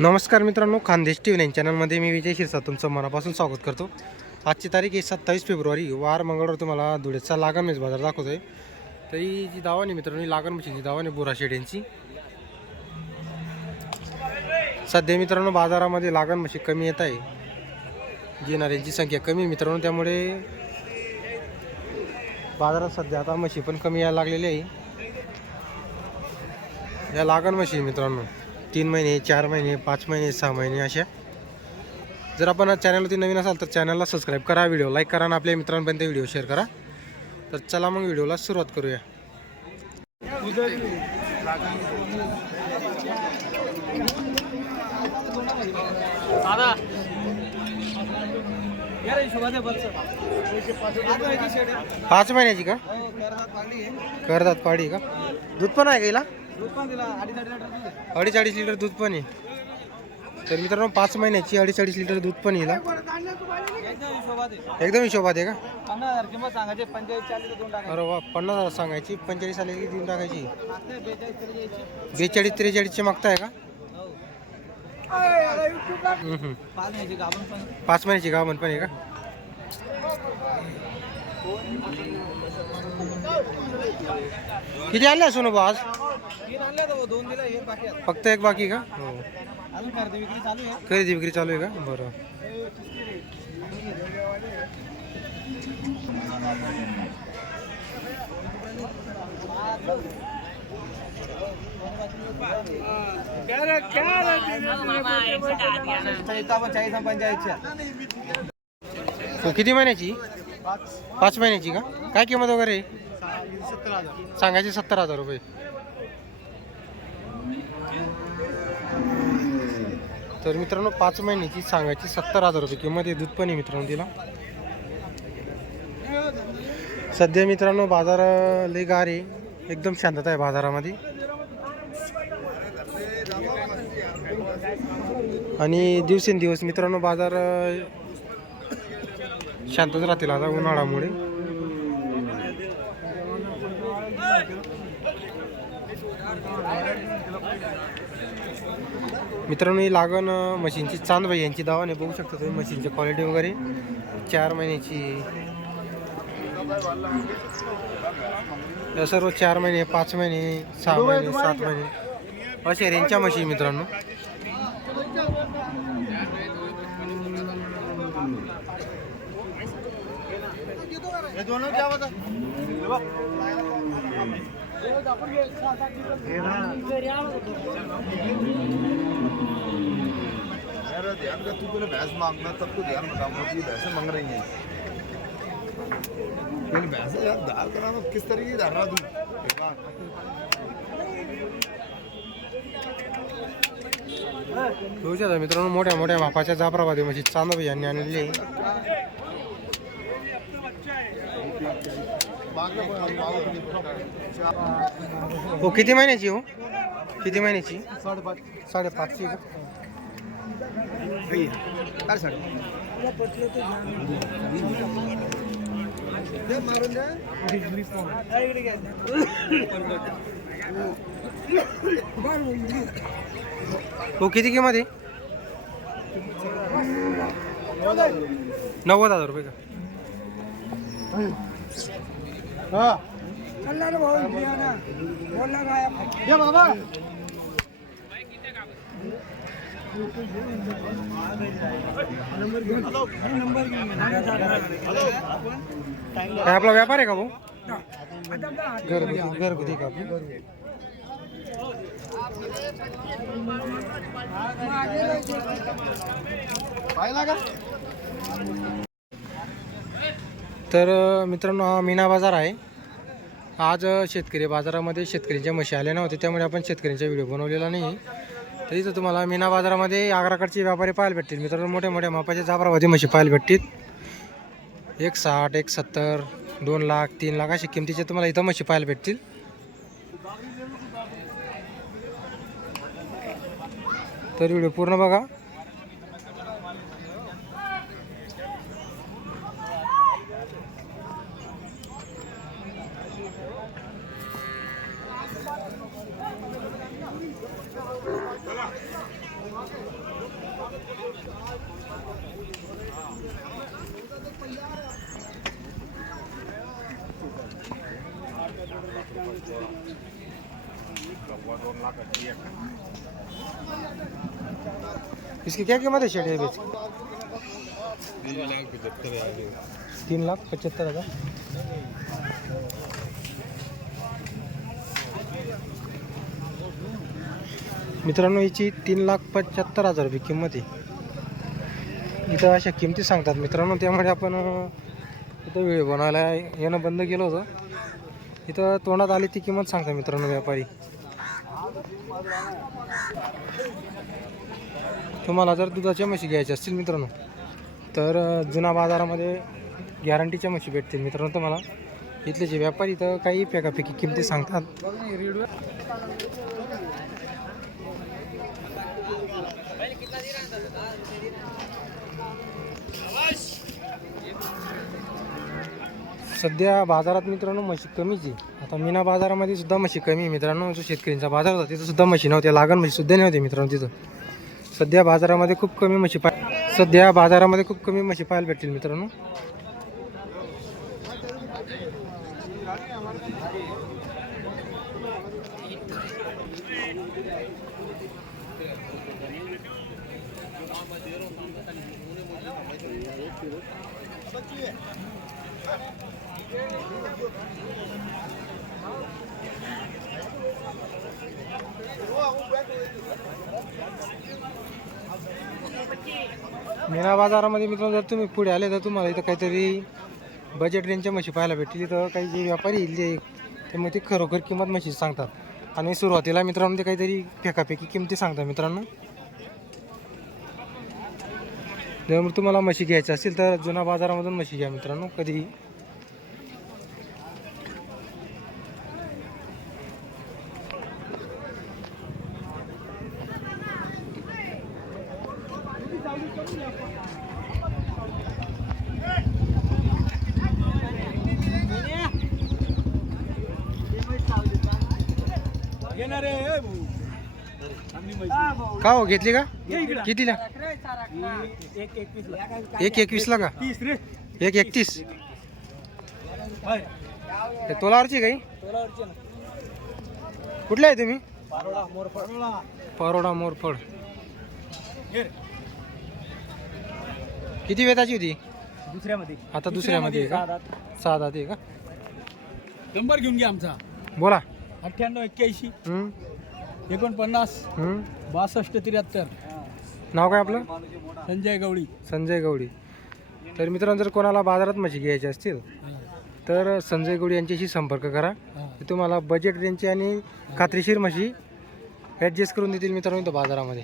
नमस्कार मित्रांनो Khandesh T V nine चॅनलमध्ये मी विजय शिरसा तुमचं मनापासून स्वागत करतो. आजची तारीख आहे सत्तावीस फेब्रुवारी वार मंगळवार तुम्हाला धुळेचा लागण मेज बाजार दाखवतोय. तर ही जी दावाने मित्रांनो ही लागण म्हणजे म्हशीची दावाने बुरा शेड यांची. सध्या मित्रांनो बाजारामध्ये लागण म्हशी कमी येत आहे. घेणाऱ्यांची संख्या कमी आहे मित्रांनो त्यामुळे बाजारात सध्या आता म्हशी पण कमी यायला लागलेली आहे. या लागण म्हशी मित्रांनो. तीन महिने चार महिने पाच महिने सहा महिने अशा. जर आपण चॅनलवरती नवीन असाल तर चॅनलला सबस्क्राईब करा व्हिडिओ लाईक करा आणि आपल्या मित्रांपर्यंत व्हिडिओ शेअर करा. तर चला मग व्हिडिओला सुरुवात करूया. पाच महिन्याची का? करतात पाडी का? दूध पण आहे का हिला? अडीच अडीच लिटर दूध पण आहे. तर मित्रांनो पाच महिन्याची अडीच अडीच लिटर दूध पण येईल एकदम हिशोबात आहे का? अरे वा पन्नास हजार सांगायची पंचेचाळीस आले की देऊन टाकायची. बेचाळीस त्रेचाळीसचे मागताय का? पाच महिन्याची गाव पण आहे का? किती आणल्या सोनू आज? दोन दिला एक बाकी आहे. फक्त एक बाकी का? हो. खरेदी विक्री चालू आहे. खरेदी विक्री चालू आहे का? बरं. हो किती महिन्याची? पाच महिन्याची का? काय किंमत वगैरे? आहे? सत्तर हजार सांगायचे सत्तर हजार रुपये. तर मित्रांनो पाच महिन्याची सांगायची सत्तर हजार रुपये किंमत आहे दूध पण आहे मित्रांनो तिला. सध्या मित्रांनो बाजार लय गार आहे. एकदम शांतता आहे बाजारामध्ये. आणि दिवसेंदिवस मित्रांनो बाजार शांतच राहतील आता उन्हाळ्यामुळे. मित्रांनो ही लागण मशीनची चांदबाई यांची दावाने बघू शकता तुम्ही मशीनची क्वालिटी वगैरे. चार महिन्याची. सर्व चार महिने पाच महिने सहा महिने सात महिने. अशा रेंजच्या मशीन मित्रांनो. हे ध्यान का तू पहले भैंस मांगना तब तो ध्यान भैंस मोटी भैंसें मांग रही हैं पहले यार दाल करा नाम किस तरीके की डाल रहा तू मित्रांनो मोठ्या मोठ्या मापाच्या जाफराबादी म्हणजे चांदोबी यांनी आणलेली आहे मांगना पण मांगो तो नहीं हो किती महिन्याची हो? किती महिन्याची? साडेपाच साडेपाचची का काय साडे हो किती किंमत आहे? नव्वद हजार रुपये का? हा. ये बाबा. काय आपला व्यापार आहे का भाऊ? घरगुती घरगुती का पाहिला का? तर मित्रांनो हा मीना बाजार आहे. आज शेतकरी बाजारामध्ये शेतकऱ्यांच्या म्हशी आल्या नव्हत्या त्यामुळे आपण शेतकऱ्यांचा व्हिडिओ बनवलेला नाही. तर इथं तुम्हाला मीना बाजारामध्ये आग्राकडचे व्यापारी पाहायला भेटतील. मित्रांनो मोठ्या मोठ्या मापाच्या जाफराबादी म्हशी पाहायला भेटतील. एक साठ एक सत्तर दोन लाख तीन लाख अशा किमतीचे तुम्हाला इथं म्हशी पाहायला भेटतील. तर व्हिडिओ पूर्ण बघा. इसकी क्या कीमत है शेड बेच? तीन लाख पचहत्तर हजार. मित्रांनो याची तीन लाख पंच्याहत्तर हजार रुपये किंमत आहे. इथं अशा किमती सांगतात मित्रांनो त्यामुळे आपण इथं व्हिडिओ बनवायला येणं बंद केलं होतं. इथं तोंडात आली ती किंमत सांगतात मित्रांनो व्यापारी. तुम्हाला जर दुधाच्या म्हशी घ्यायच्या असतील मित्रांनो तर जुना बाजारामध्ये गॅरंटीच्या म्हशी भेटतील मित्रांनो तुम्हाला. इथले जे व्यापारी तर काही पेकापेकी किमती सांगतात. सध्या बाजारात मित्रांनो म्हशी कमीच आहे. आता मीना बाजारामध्ये सुद्धा म्हशी कमी आहे. मित्रांनो जो शेतकऱ्यांचा बाजार होता तिथं सुद्धा म्हशी नव्हत्या. लागण म्हशी सुद्धा नव्हती मित्रांनो तिथं. सध्या बाजारामध्ये खूप कमी म्हशी पाय सध्या बाजारामध्ये खूप कमी म्हशी पाहायला भेटतील मित्रांनो. मीना बाजारामध्ये मित्रांनो जर तुम्ही पुढे आले तर तुम्हाला इथं काहीतरी बजेट रेंजच्या म्हशी पाहायला भेटतील. इथं काही जे व्यापारी येईल जे ते मग ते खरोखर किंमत म्हशी सांगतात. आणि सुरुवातीला मित्रांनो ते काहीतरी फेकाफेकी किमती सांगतात मित्रांनो. जर मग तुम्हाला म्हशी घ्यायची असेल तर जुना बाजारामधून म्हशी घ्या मित्रांनो कधी का हो घेतली का? कितीला? एक एकवीसला का? एक एकतीस. ते तोलावरची काही? कुठले आहे तुम्ही? परोडा मोरफड किती वेताची होती? दुसऱ्यामध्ये. आता दुसऱ्यामध्ये आहे का? सहा दात आहे का? नंबर घेऊन घ्या आमचा. बोला. अठ्ठ्याण्णव एक्क्याऐंशी. हम्म, एकोणपन्नास. हम्म. बासष्ट त्र्याहत्तर. नाव काय आपलं? संजय गवळी. संजय गवडी तर मित्रांनो जर कोणाला बाजारात म्हशी घ्यायची असतील तर संजय गवडी यांच्याशी संपर्क करा. ते तुम्हाला बजेट रेंजची आणि खात्रीशीर म्हशी ॲडजस्ट करून देतील मित्रांनो इथं बाजारामध्ये.